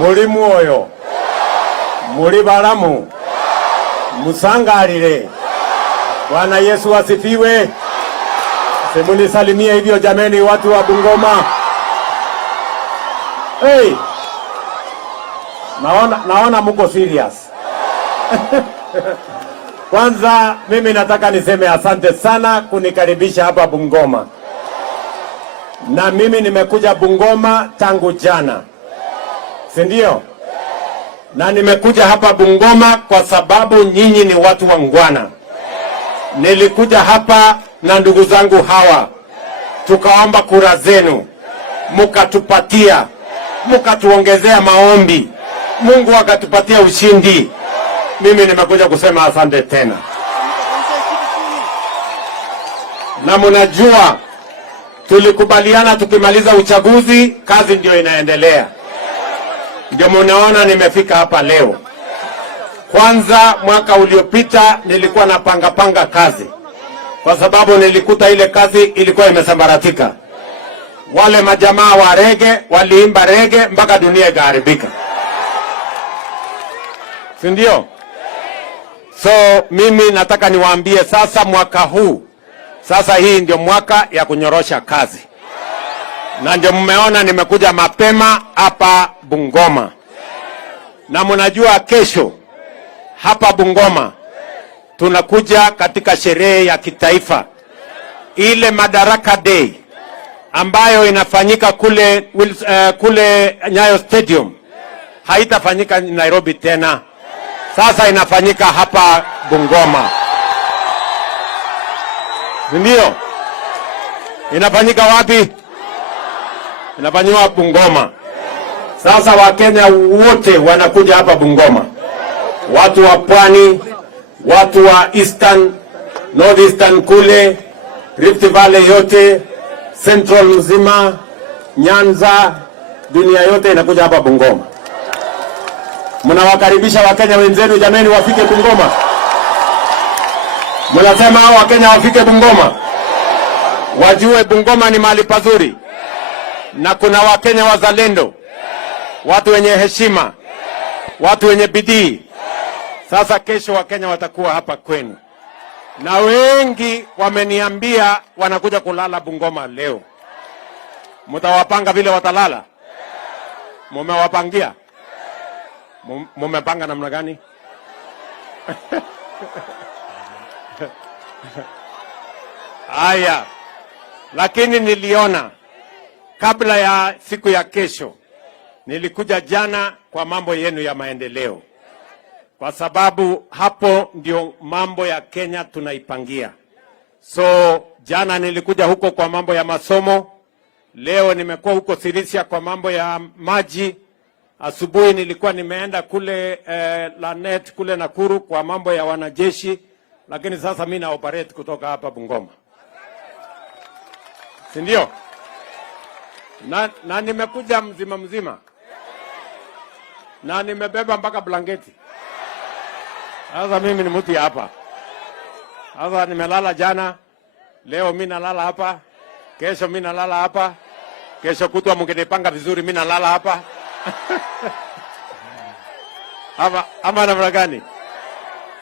Muri mwoyo, muri baramu, musangalile. Bwana Yesu asifiwe. Simunisalimie hivyo jameni, watu wa Bungoma. Hey, naona muko serious. Kwanza mimi nataka niseme asante sana kunikaribisha hapa Bungoma. Na mimi nimekuja Bungoma tangu jana. Si ndio? Na nimekuja hapa Bungoma kwa sababu nyinyi ni watu wangwana. Nilikuja hapa na ndugu zangu hawa. Tukaomba kura zenu. Mukatupatia. Mukatuongezea maombi. Mungu akatupatia ushindi. Mimi nimekuja kusema asante tena. Na mnajua tulikubaliana tukimaliza uchaguzi kazi ndio inaendelea. Ndio mnaona nimefika hapa leo. Kwanza mwaka uliopita nilikuwa napanga kazi. Kwa sababu nilikuta ile kazi ilikuwa imesambaratika. Wale majamaa wa rege waliimba rege mpaka dunia ikaharibika. Si ndio? So mimi nataka niwaambie sasa mwaka huu. Sasa hii ndio mwaka ya kunyorosha kazi. Na ndio mmeona nimekuja mapema hapa Bungoma. Na mnajua kesho hapa Bungoma tunakuja katika sherehe ya kitaifa. Ile Madaraka Day ambayo inafanyika kule Nyayo Stadium haitafanyika Nairobi tena. Sasa inafanyika hapa Bungoma. Ndio? Inafanyika wapi? Inafanywa Bungoma. Sasa Wakenya wote wanakuja hapa Bungoma. Watu wa Pwani, watu wa Eastern, Northeastern kule, Rift Valley yote, Central mzima, Nyanza, dunia yote inakuja hapa Bungoma. Mnawakaribisha Wakenya wenzenu jameni wafike Bungoma. Mnasema hao Wakenya wafike Bungoma. Wajue Bungoma ni mahali pazuri. Na kuna Wakenya wazalendo. Watu wenye heshima. Watu wenye bidii. Sasa kesho Wakenya watakuwa hapa kwenu. Na wengi wameniambia wanakuja kulala Bungoma leo. Mtawapanga vile watalala? Mumewapangia? Mumepanga namna gani? Aya. Lakini niliona kabla ya siku ya kesho nilikuja jana kwa mambo yenu ya maendeleo. Kwa sababu hapo ndio mambo ya Kenya tunaipangia. So jana nilikuja huko kwa mambo ya masomo. Leo nimekuwa huko Sirisia kwa mambo ya maji. Asubuhi nilikuwa nimeenda kule Lanet kule Nakuru kwa mambo ya wanajeshi. Lakini sasa mimi na operate kutoka hapa Bungoma. Si ndio? Na nimekuja mzima. Na nimebeba mpaka blanketi. Sasa mimi ni mtu hapa. Sasa nimelala jana, leo mimi nalala hapa, kesho mimi nalala hapa, kesho kutwa mngenipanga vizuri mimi nalala hapa. Ama namna gani?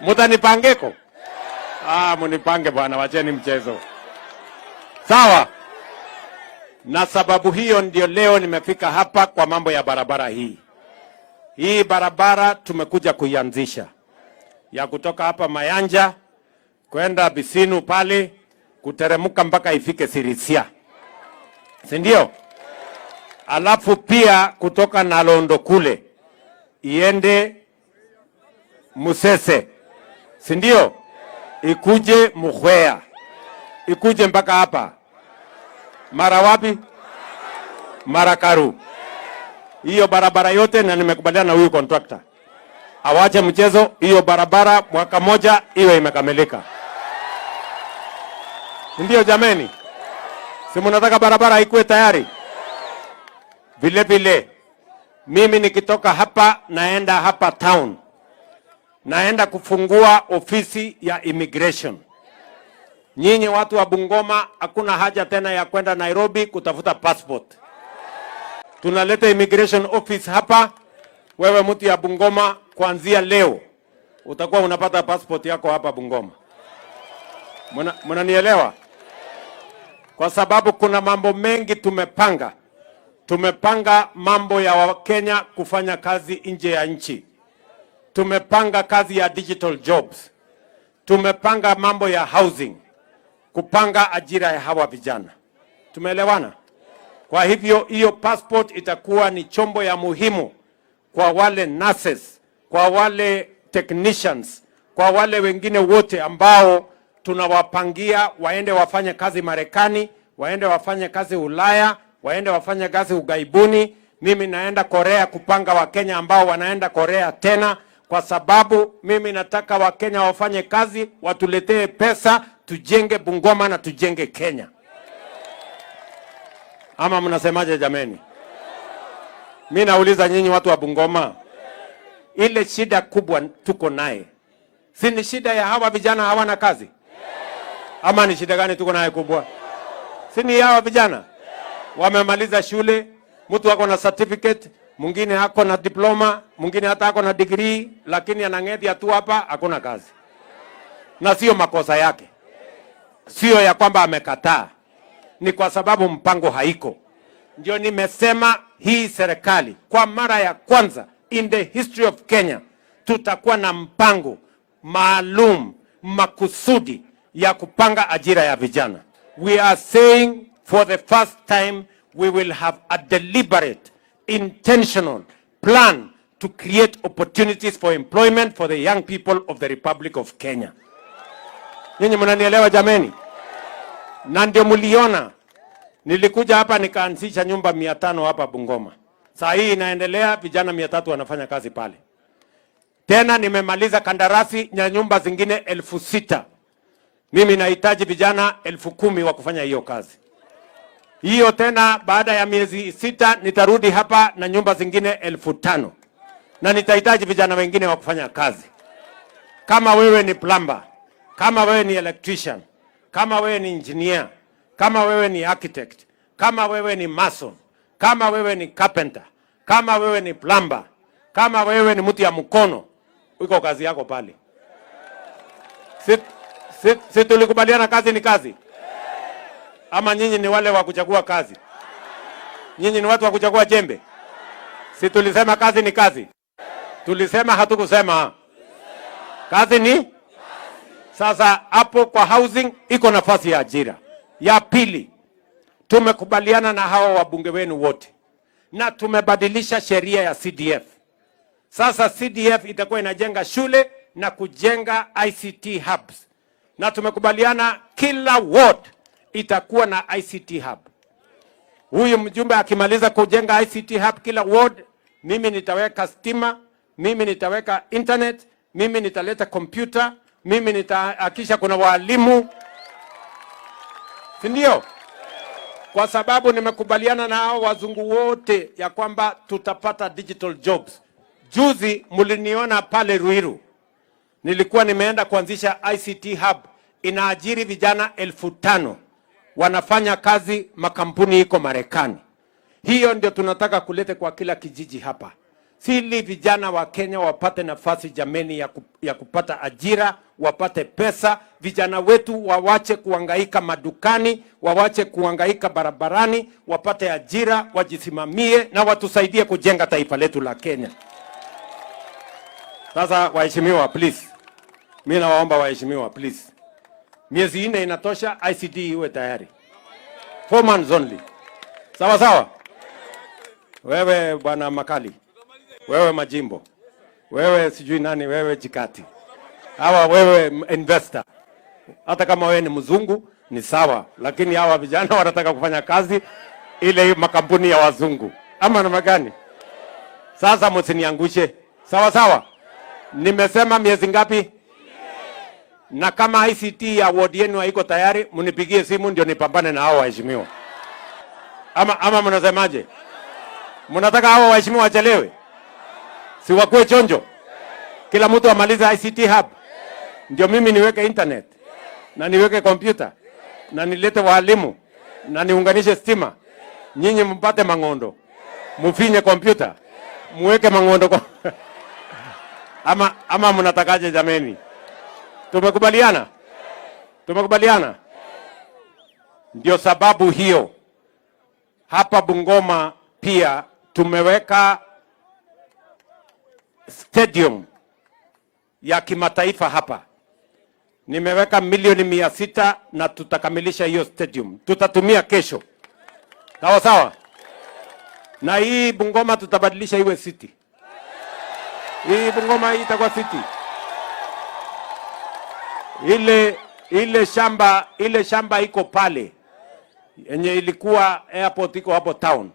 Mtanipangeko? Munipange bwana, wacheni mchezo. Sawa? Na sababu hiyo ndio leo nimefika hapa kwa mambo ya barabara hii. Hii barabara tumekuja kuianzisha. Ya kutoka hapa Mayanja, kwenda Bisinu pale, kuteremuka mpaka ifike Sirisia. Si ndio? Alafu pia kutoka Nalondo kule, iende Musese. Si ndio? Ikuje Mukhwea. Ikuje mpaka hapa. Mara wapi? Marakaru. Hiyo barabara yote na nimekubaliana na huyu contractor. Awache mchezo, hiyo barabara mwaka moja iwe imekamilika. Ndio jameni? Si mnataka barabara ikuwe tayari? Vile mimi nikitoka hapa naenda hapa town. Naenda kufungua ofisi ya immigration. Nyinyi watu wa Bungoma hakuna haja tena ya kwenda Nairobi kutafuta passport. Tunaleta immigration office hapa Wewe mtu ya Bungoma, kuanzia leo utakuwa unapata passport yako hapa Bungoma. Mnanielewa? Kwa sababu kuna mambo mengi tumepanga. Tumepanga mambo ya Wakenya kufanya kazi nje ya nchi. Tumepanga kazi ya digital jobs. Tumepanga mambo ya housing. Kupanga ajira ya hawa vijana. Tumeelewana? Kwa hivyo hiyo passport itakuwa ni chombo ya muhimu kwa wale nurses, kwa wale technicians, kwa wale wengine wote ambao tunawapangia waende wafanye kazi Marekani, waende wafanye kazi Ulaya, waende wafanye kazi Ugaibuni. Mimi naenda Korea kupanga Wakenya ambao wanaenda Korea tena, kwa sababu mimi nataka Wakenya wafanye kazi, watuletee pesa, tujenge Bungoma na tujenge Kenya. Ama mnasemaje jameni? Mimi nauliza nyinyi watu wa Bungoma, ile shida kubwa tuko naye, si ni shida ya hawa vijana hawana kazi? Ama ni shida gani tuko naye kubwa? Si ni hawa vijana wamemaliza shule, mtu ako na certificate, mwingine ako na diploma, mwingine hata ako na degree, lakini anang'ethia tu hapa, hakuna kazi. Na sio makosa yake, sio ya kwamba amekataa, ni kwa sababu mpango haiko. Ndio nimesema hii serikali kwa mara ya kwanza in the history of Kenya tutakuwa na mpango maalum makusudi ya kupanga ajira ya vijana. We are saying for the first time we will have a deliberate, intentional plan to create opportunities for employment for the young people of the Republic of Kenya. Nyinyi mnanielewa jameni? Na ndio mliona nilikuja hapa nikaanzisha nyumba 500 hapa Bungoma. Saa hii inaendelea, vijana 300 wanafanya kazi pale. Tena nimemaliza kandarasi ya nyumba zingine 6,000. Mimi nahitaji vijana 10,000 wa kufanya hiyo kazi. Hiyo tena baada ya miezi 6 nitarudi hapa na nyumba zingine 5,000. Na nitahitaji vijana wengine wa kufanya kazi. Kama wewe ni plumber, kama wewe ni electrician, kama wewe ni engineer, kama wewe ni architect, kama wewe ni mason, kama wewe ni carpenter, kama wewe ni plumber, kama wewe ni mtu ya mkono, uko kazi yako pale. Si tulikubaliana kazi ni kazi? Ama nyinyi ni wale wa kuchagua kazi? Nyinyi ni watu wa kuchagua jembe? Si tulisema kazi ni kazi? Tulisema hatukusema kazi ni? Sasa hapo kwa housing iko nafasi ya ajira. Ya pili, tumekubaliana na hawa wabunge wenu wote na tumebadilisha sheria ya CDF. Sasa CDF itakuwa inajenga shule na kujenga ICT hubs. Na tumekubaliana kila ward itakuwa na ICT hub. Huyu mjumbe akimaliza kujenga ICT hub kila ward, mimi nitaweka stima, mimi nitaweka internet, mimi nitaleta computer, mimi nitahakisha kuna walimu. Si ndio? Kwa sababu nimekubaliana na hao wazungu wote ya kwamba tutapata digital jobs. Juzi muliniona pale Ruiru. Nilikuwa nimeenda kuanzisha ICT hub, inaajiri vijana 5,000. Wanafanya kazi makampuni iko Marekani. Hiyo ndio tunataka kulete kwa kila kijiji hapa. Sili vijana wa Kenya wapate nafasi jameni ya kupata ajira, wapate pesa. Vijana wetu wawache kuhangaika madukani, wawache kuhangaika barabarani, wapate ajira, wajisimamie na watusaidie kujenga taifa letu la Kenya. Sasa waheshimiwa, please. Mimi nawaomba waheshimiwa, please. Miezi 4 inatosha, ICT iwe tayari. 4 months only. Sawa sawa? Wewe bwana Makali, wewe Majimbo, wewe sijui nani, wewe Jikati, hawa wewe investor, hata kama wewe ni mzungu ni sawa, lakini hawa vijana wanataka kufanya kazi ile makampuni ya wazungu. Ama namna gani? Sasa msiniangushe. Sawa sawa? Nimesema miezi ngapi? Na kama ICT ya ward yenu haiko tayari, mnipigie simu ndio nipambane na hao waheshimiwa. Ama mnasemaje? Mnataka hao waheshimiwa wachelewe? Si wakuwe chonjo? Kila mtu amalize ICT hub. Ndio mimi niweke internet. Na niweke computer. Na nilete walimu. Na niunganishe stima. Nyinyi mpate mangondo. Mufinye computer. muweke Mang'ondo kwa ama mnatakaje jameni? Tumekubaliana? Tumekubaliana? Ndio sababu hiyo hapa Bungoma pia tumeweka stadium ya kimataifa hapa. Nimeweka milioni 600 na tutakamilisha hiyo stadium. Tutatumia kesho. Sawa sawa? Na hii Bungoma tutabadilisha iwe city. Hii Bungoma hii itakuwa city. Ile shamba iko pale yenye ilikuwa airport iko hapo town.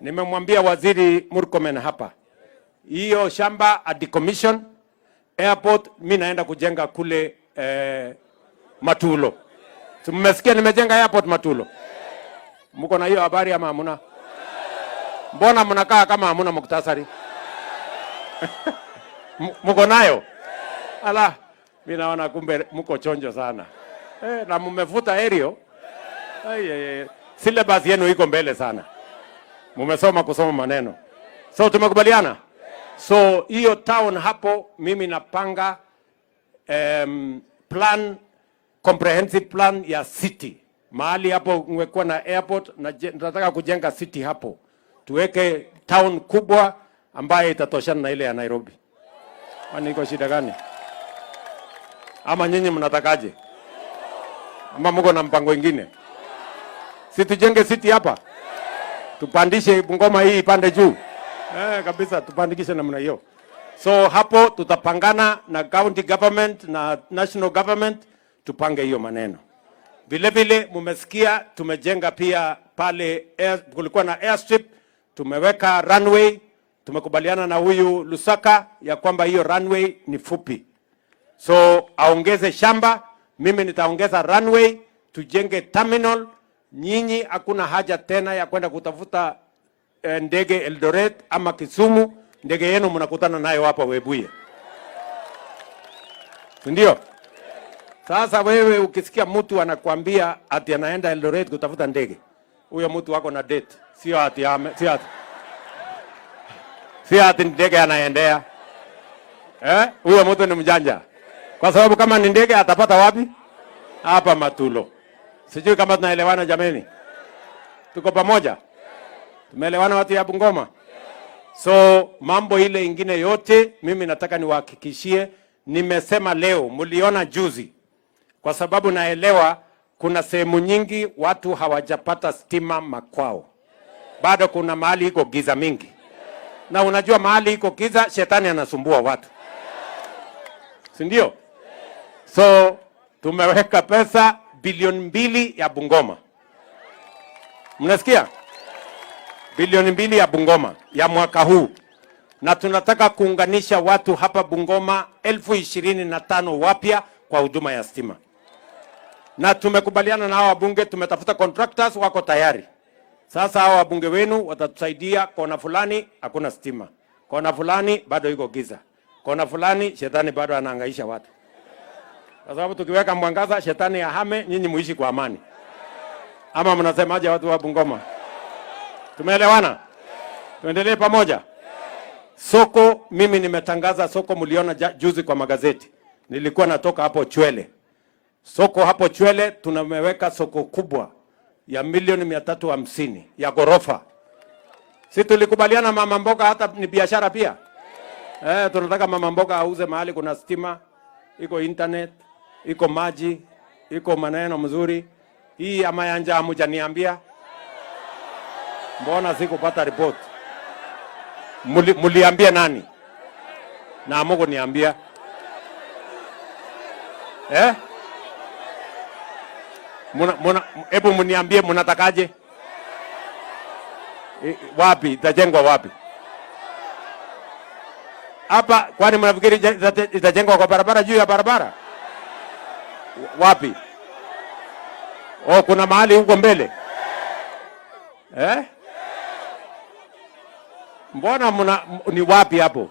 Nimemwambia Waziri Murkomen hapa. Hiyo shamba a decommission airport mimi naenda kujenga kule Matulo. Si mmesikia nimejenga airport Matulo? Mko na hiyo habari ama hamuna? Mbona mnakaa kama hamuna muktasari? Mko nayo? Ala, mimi naona kumbe mko chonjo sana. Na mmevuta aerial. Syllabus yenu iko mbele sana. Mmesoma kusoma maneno. So tumekubaliana? So hiyo town hapo mimi napanga plan, comprehensive plan ya city. Mahali hapo ngekuwa na airport na nataka kujenga city hapo. Tuweke town kubwa ambayo itatoshana na ile ya Nairobi. Kwani iko shida gani? Ama nyinyi mnatakaje? Ama mko na mpango mwingine? Si tujenge city hapa? Tupandishe Bungoma hii ipande juu. Kabisa tupandikishe namna hiyo. So hapo tutapangana na county government na national government tupange hiyo maneno. Vile vile mumesikia tumejenga pia pale kulikuwa na airstrip, tumeweka runway, tumekubaliana na huyu Lusaka ya kwamba hiyo runway ni fupi. So aongeze shamba, mimi nitaongeza runway, tujenge terminal. Nyinyi hakuna haja tena ya kwenda kutafuta ndege Eldoret ama Kisumu, ndege yenu mnakutana nayo hapa Webuye. Ndio? Sasa wewe ukisikia mtu anakuambia ati anaenda Eldoret kutafuta ndege, huyo mtu wako na date. Sio ati ndege anaendea. Huyo mtu ni mjanja. Kwa sababu kama ni ndege atapata wapi? Hapa Matulo. Sijui kama tunaelewana jameni. Tuko pamoja? Tumeelewana watu ya Bungoma? So mambo ile ingine yote mimi nataka niwahakikishie, nimesema leo, mliona juzi. Kwa sababu naelewa kuna sehemu nyingi watu hawajapata stima makwao. Bado kuna mahali iko giza mingi. Na unajua mahali iko giza shetani anasumbua watu. Si ndio? So tumeweka pesa bilioni 2 ya Bungoma. Mnasikia? Bilioni 2 ya Bungoma ya mwaka huu. Na tunataka kuunganisha watu hapa Bungoma 25,000 wapya kwa huduma ya stima. Na tumekubaliana na hao wabunge, tumetafuta contractors wako tayari. Sasa hao wabunge wenu watatusaidia, kona fulani hakuna stima. Kona fulani bado iko giza. Kona fulani shetani bado anahangaisha watu. Kwa sababu tukiweka mwangaza shetani ahame, nyinyi muishi kwa amani. Ama mnasemaje watu wa Bungoma? Tumeelewana? Tuendelee pamoja. Soko, mimi nimetangaza soko, mliona juzi kwa magazeti. Nilikuwa natoka hapo Chwele. Soko hapo Chwele tunameweka soko kubwa ya milioni 350 ya gorofa. Si tulikubaliana mama mboga hata ni biashara pia? Tunataka mama mboga auze mahali kuna stima, iko internet, iko maji, iko maneno mzuri. Hii ama yanja hamjaniambia. Mbona sikupata report? Muliambia nani? Na Mungu niambia. Hebu mniambie mnatakaje? Wapi? Itajengwa wapi? Hapa kwani mnafikiri itajengwa kwa barabara, juu ya barabara? Wapi? Kuna mahali huko mbele. Mbona ni wapi hapo?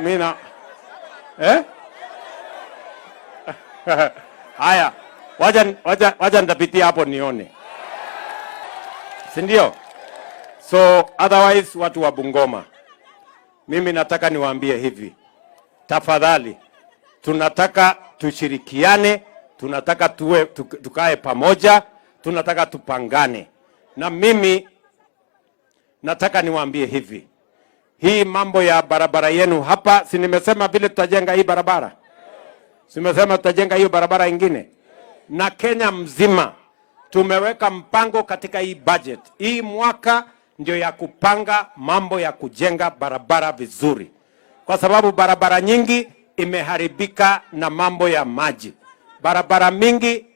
Mina. Haya, wacha nitapitia hapo nione. si ndio? So otherwise, watu wa Bungoma, mimi nataka niwaambie hivi, tafadhali, tunataka tushirikiane, tunataka tukae pamoja, tunataka tupangane. Na mimi nataka niwaambie hivi, hii mambo ya barabara yenu hapa, si nimesema vile tutajenga hii barabara? Simesema tutajenga hiyo barabara ingine? Na Kenya mzima tumeweka mpango katika hii budget. Hii mwaka ndio ya kupanga mambo ya kujenga barabara vizuri, kwa sababu barabara nyingi imeharibika na mambo ya maji. Barabara mingi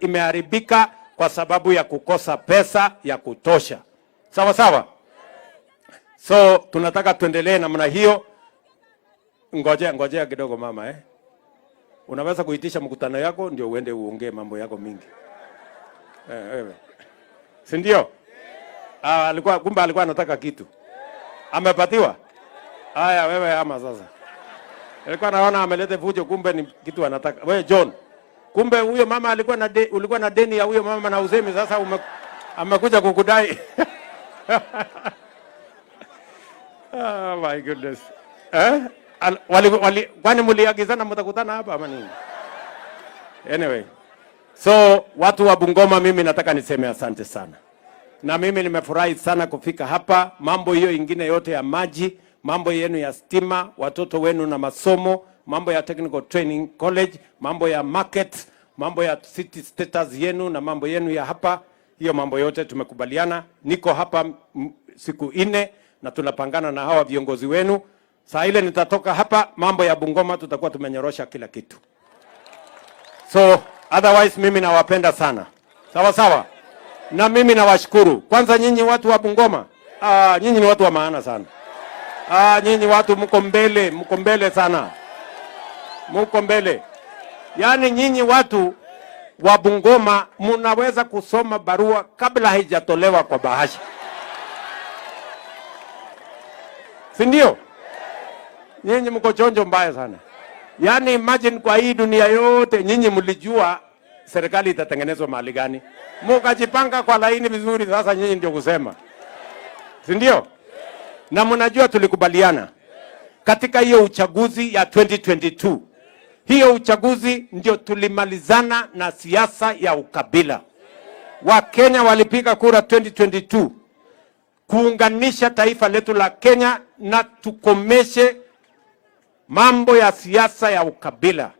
imeharibika kwa sababu ya kukosa pesa ya kutosha. Sawa sawa? So tunataka tuendelee namna hiyo. Ngojea kidogo mama, unaweza kuitisha mkutano yako ndio uende uongee mambo yako mingi. Wewe. Si ndio? Kumbe alikuwa anataka kitu. Amepatiwa? Haya wewe ama sasa. Alikuwa anaona amelete fujo, kumbe ni kitu anataka. Wewe John, kumbe huyo mama ulikuwa na deni ya huyo mama na usemi sasa amekuja kukudai. Oh my goodness. Kwani mliagizana mtakutana hapa ama nini? Anyway. So watu wa Bungoma, mimi nataka niseme asante sana. Na mimi nimefurahi sana kufika hapa. Mambo hiyo ingine yote ya maji, mambo yenu ya stima, watoto wenu na masomo, mambo ya technical training college, mambo ya market, mambo ya city status yenu na mambo yenu ya hapa, hiyo mambo yote tumekubaliana. Niko hapa siku 4 na tunapangana na hawa viongozi wenu. Saa ile nitatoka hapa, mambo ya Bungoma tutakuwa tumenyorosha kila kitu. So otherwise mimi nawapenda sana. Sawa sawa? Na mimi nawashukuru. Kwanza nyinyi watu wa Bungoma, nyinyi ni watu wa maana sana. Nyinyi watu mko mbele sana. Mko mbele. Yaani nyinyi watu wa Bungoma mnaweza kusoma barua kabla haijatolewa kwa bahasha. Si ndio? Nyinyi mko chonjo mbaya sana. Yaani imagine kwa hii dunia yote nyinyi mlijua serikali itatengenezwa mahali gani. Mkajipanga kwa laini vizuri, sasa nyinyi ndio kusema. Si ndio? Na mnajua tulikubaliana katika hiyo uchaguzi ya 2022. Hiyo uchaguzi ndio tulimalizana na siasa ya ukabila. Wakenya walipiga kura 2022 kuunganisha taifa letu la Kenya na tukomeshe mambo ya siasa ya ukabila,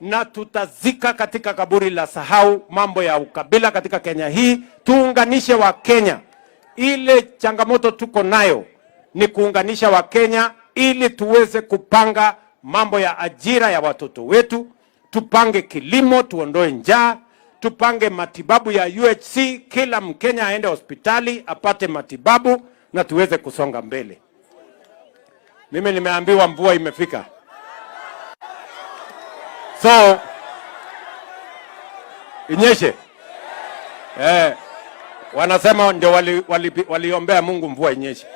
na tutazika katika kaburi la sahau mambo ya ukabila katika Kenya hii. Tuunganishe wa Kenya. Ile changamoto tuko nayo ni kuunganisha wa Kenya ili tuweze kupanga mambo ya ajira ya watoto wetu, tupange kilimo, tuondoe njaa, tupange matibabu ya UHC, kila Mkenya aende hospitali apate matibabu na tuweze kusonga mbele. Mimi nimeambiwa mvua imefika. So inyeshe. Wanasema ndio waliombea Mungu mvua inyeshe.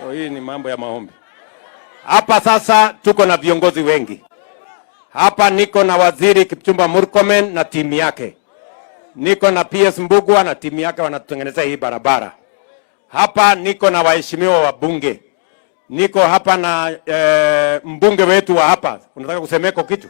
So hii ni mambo ya maombi. Hapa sasa tuko na viongozi wengi. Hapa niko na Waziri Kipchumba Murkomen na timu yake. Niko na PS Mbugua na timu yake wanatutengenezea hii barabara. Hapa niko na waheshimiwa wa bunge. Niko hapa na mbunge wetu wa hapa. Unataka kusemeko kitu?